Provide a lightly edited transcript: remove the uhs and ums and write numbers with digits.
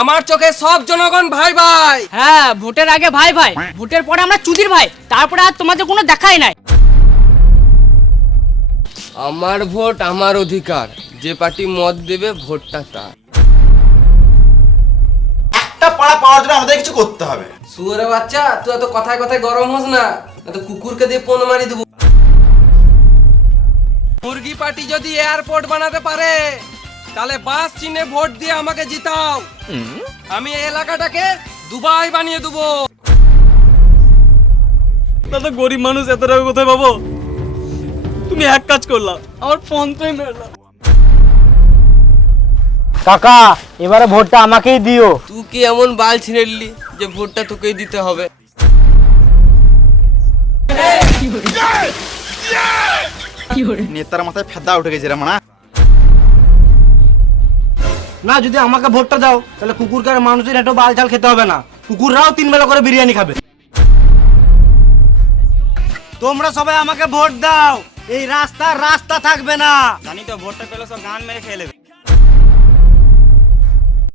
আমার চোখে সব জনগণ ভাই ভাই। হ্যাঁ, ভোটের আগে ভাই ভাই, ভোটের পরে আমরা চুদির ভাই, তারপরে আর তোমাদের কোনো দেখাই নাই। আমার ভোট আমার অধিকার, যে পার্টি মত দেবে ভোটটা তার। একটা পাড়া পাওয়ার জন্য আমাদের কিছু করতে হবে। শুয়োরের বাচ্চা, তুই এত কথায় কথায় গরম হোস না, তো কুকুরকে দিয়ে পোন মারি দেবো। মুরগি পার্টি যদি এয়ারপোর্ট বানাতে পারে তাহলে বাস চিহ্নে ভোট দিয়ে আমাকে জিতাও, আমি এই এলাকাটাকে দুবাই বানিয়ে দেবো। দাদা গরিব মানুষ এত টাকা কোথায় পাবো? তুমি এক কাজ করলাম, আমার ফোন পে মেরলাম। কাকা এবারে ভোটটা আমাকেই দিও। তুই কি এমন বাল ছিঁড়লি যে ভোটটা তোকেই দিতে হবে? নেতার মাথায় ফেদা উঠে গেছে রে মানা। না যদি আমাকে ভোটটা দাও তাহলে কুকুরকে আর মানুষের একটু বাল চাল খেতে হবে না, কুকুররাও 3 বেলা করে বিরিয়ানি খাবে। তোমরা সবাই আমাকে ভোট দাও, এই রাস্তা থাকবে না। জানি তো ভোটটা পেলে সব গান মেরে খেয়ে নেবে।